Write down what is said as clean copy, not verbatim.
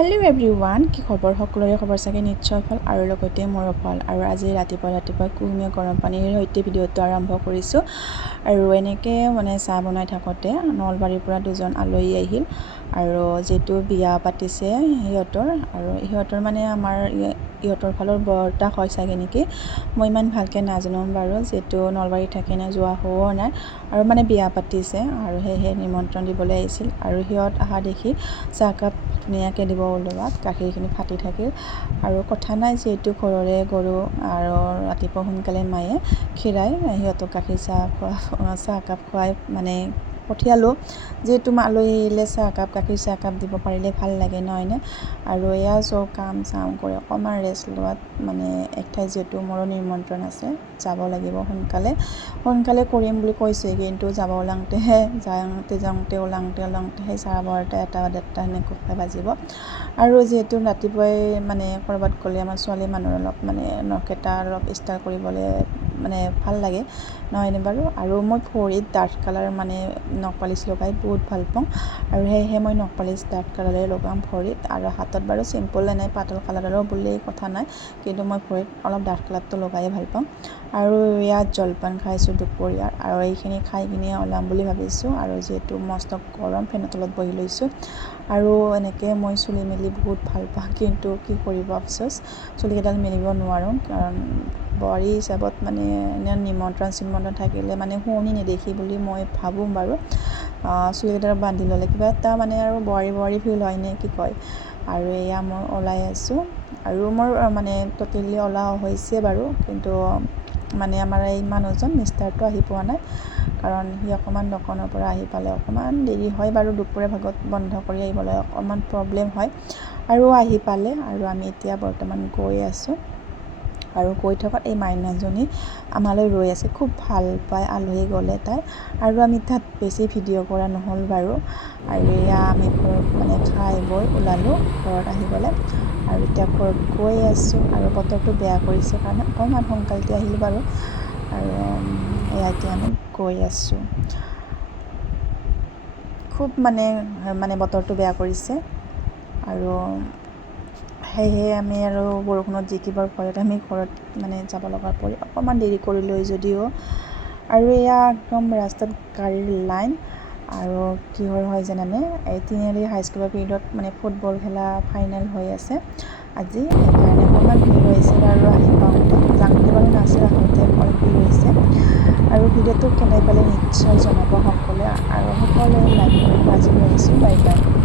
Hello' everyone, কি খবৰ? সকলোৰে খবৰ চাগে নিশ্চয় ভাল আৰু লগতে মোৰো ভাল। আৰু আজি ৰাতিপুৱা কুহুমীয়া গৰম পানীৰ সৈতে ভিডিঅ'টো আৰম্ভ কৰিছোঁ। আৰু এনেকৈ চাহ বনাই থাকোঁতে নলবাৰীৰ পৰা দুজন আলহী আহিল আৰু যিহেতু বিয়া পাতিছে সিহঁতৰ, আৰু ইহঁতৰ আমাৰ ইহঁতৰ ফালৰ বৰতাক হয় চাগে নেকি, মই ইমান ভালকৈ নাজানো বাৰু, যিহেতু নলবাৰীত থাকে না যোৱা হোৱাও নাই, আৰু বিয়া পাতিছে আৰু সেয়েহে নিমন্ত্ৰণ দিবলৈ আহিছিল। আৰু সিহঁত অহা দেখি চাহকাপ ধুনীয়াকৈ দিব ওলোৱাত গাখীৰখিনি ফাটি থাকিল। আৰু কথা নাই, যিহেতু ঘৰৰে গৰু, আৰু ৰাতিপুৱা সোনকালে মায়ে খীৰাই সিহঁতক চাহকাপ খুৱাই পঠিয়ালোঁ। যিহেতু আলহী আহিলে গাখীৰ চাহকাপ দিব পাৰিলে ভাল লাগে নহয়নে। আৰু এয়া চব কাম চাম কৰি অকণমান ৰেষ্ট লোৱাত এক ঠাইত যিহেতু মোৰো নিমন্ত্ৰণ আছে, যাব লাগিব সোনকালে কৰিম বুলি কৈছে, কিন্তু যাব ওলাওঁতে 12:30 সেনেকুৱাকৈ বাজিব। আৰু যিহেতু ৰাতিপুৱাই ক'ৰবাত গ'লে আমাৰ ছোৱালী মানুহৰ অলপ নখকেইটা অলপ ষ্টাইল কৰিবলৈ ভাল লাগে নহয়নে বাৰু। আৰু মই ভৰিত ডাৰ্ক কালাৰ নখ পালিচ লগাই বহুত ভাল পাওঁ, আৰু সেয়েহে মই নখ পালিচ ডাৰ্ক কালাৰে লগাম ভৰিত। আৰু হাতত বাৰু চিম্পল এনেই পাতল কালাৰৰো বুলি কথা নাই, কিন্তু মই ভৰিত অলপ ডাৰ্ক কালাৰটো লগাই ভাল পাওঁ। আৰু ইয়াত জলপান খাইছোঁ দুপৰীয়াৰ, আৰু এইখিনি খাই কিনে ওলাম বুলি ভাবিছোঁ। আৰু যিহেতু মস্ত গৰম, ফেনৰ তলত বহি লৈছোঁ। আৰু এনেকৈ মই চুলি মেলি বহুত ভাল পাওঁ, কিন্তু কি কৰিব আফচোচ, চুলিকেইডাল মেলিব নোৱাৰোঁ, কাৰণ বোৱাৰী হিচাপত নিমন্ত্ৰণ থাকিলে শুৱনি নেদেখি বুলি মই ভাবোঁ বাৰু। চুলিকেইডাল বান্ধি ল'লে কিবা এটা আৰু বোৱাৰী ফিল হয় নে কি কয়। আৰু এয়া মই ওলাই আছোঁ, আৰু মোৰ ট'টেলি ওলোৱা হৈছে বাৰু, কিন্তু আমাৰ এই মানুহজন মিষ্টাৰটো আহি পোৱা নাই, কাৰণ সি অকণমান দোকানৰ পৰা আহি পালে অকণমান দেৰি হয় বাৰু, দুপৰীয়া ভাগত বন্ধ কৰি আহিবলৈ অকণমান প্ৰব্লেম হয়। আৰু আহি পালে, আৰু আমি এতিয়া বৰ্তমান গৈ আছোঁ। আৰু গৈ থকাত এই মাইনাজনী আমালৈ ৰৈ আছে, খুব ভাল পায় আলহী গ'লে তাই। আৰু আমি তাত বেছি ভিডিঅ' কৰা নহ'ল বাৰু। আৰু এয়া আমি ঘৰত খাই বৈ ওলালোঁ ঘৰত আহিবলৈ, আৰু এতিয়া ঘৰত গৈ আছোঁ। আৰু বতৰটো বেয়া কৰিছে কাৰণে অকণমান সোনকালতে আহিলোঁ বাৰু। আৰু এয়া এতিয়া আমি গৈ আছোঁ। খুব বতৰটো বেয়া কৰিছে, আৰু সেয়েহে আমি আৰু বৰষুণত জিকিবৰ ভয়ত আমি ঘৰত যাব লগা পৰি অকণমান দেৰি কৰিলোঁ যদিও। আৰু এয়া একদম ৰাস্তাত গাড়ীৰ লাইন, আৰু কিহৰ হয় জানানে, এই তিনিআলি হাইস্কুলৰ ফিল্ডত ফুটবল খেলা ফাইনেল হৈ আছে আজি, সেইকাৰণে অকণমান ভিৰ হৈছে বাৰু। আহি পাওঁতে যাওঁতে বাৰু নাছিল, আহোঁতে অলপ ভিৰ হৈছে। আৰু ভিডিঅ'টো কেনে পালে নিশ্চয় জনাব সকলোৱে, আৰু সকলোৱে লাইক কৰিব আজি লৈ আহিছোঁ। Bye bye.